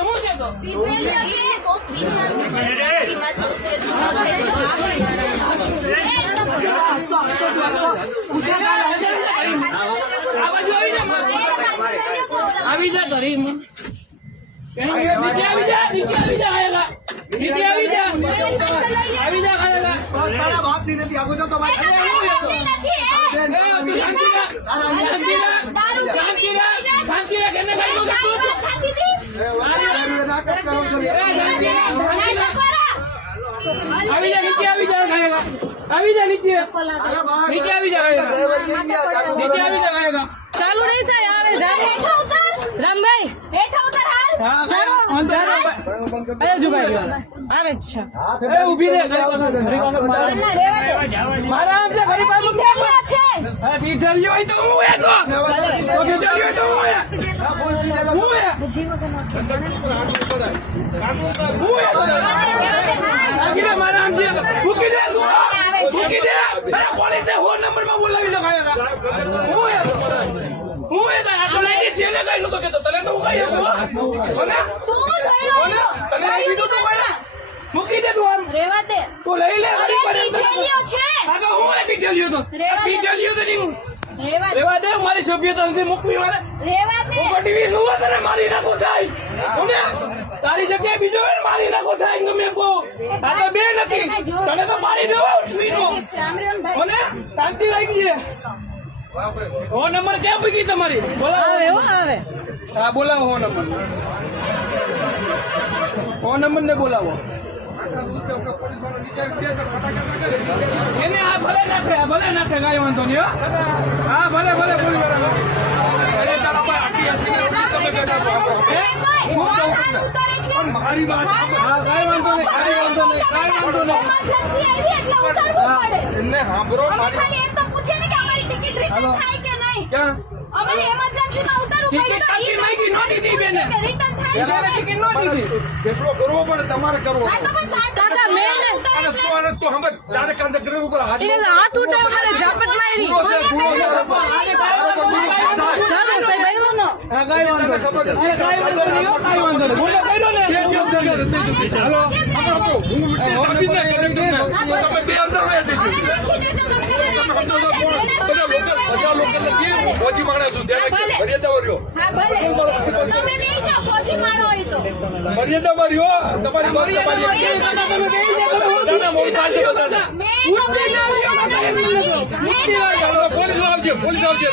હું છે તો આવી જા ઘરે નીચે આવી જા નીચે આવી જા તારા બાપની નથી આગો જો તો ચાલુ નહીં થાય આવે રામભાઈ આવે જ છે ઉભી રે મારા આમ છે પીઠલિયો હોય તો હું એ તો પીઠલિયો તો હું એ મારા આમ છે મૂકી દે મૂકી દે પોલીસ ને ફોન નંબર માં બોલાવી દો હું એ આ તો લાઈન છે ને કઈ નતો કેતો તને તો હું કઈ તને કીધું તો મૂકી દે તું આમ રેવા દે તું લઈ લે પીઠેલિયો છે આ તો હું એ પીઠેલિયો તો પીઠેલિયો તો નહીં રેવા દે મારી સભ્યતા નથી મૂકવી મારે રેવા દે ટીવી શું તને મારી નાખો થાય તારી જગ્યાએ બીજો મારી નાખો થાય ગમે કો આ તો બે નથી તને તો મારી દેવા ઉઠવીનો શાંતિ રાખી છે ફોન નંબર ક્યાં પૂછી તમારી બોલાવો આવે હા બોલાવો ફોન નંબર ને બોલાવો એને આ ભલે નાખે કાંઈ વાંધો નહીં હા ભલે પોલીસ મારી વાત હા કાંઈ વાંધો નહીં એને સાંભળો ક્યાં કેટલો કરવો પડે તમારે કરવો હાથ ઉઠાવ મને ઝાપટ મારી મર્યાદા માર્યો તમારી પોલીસ આવશે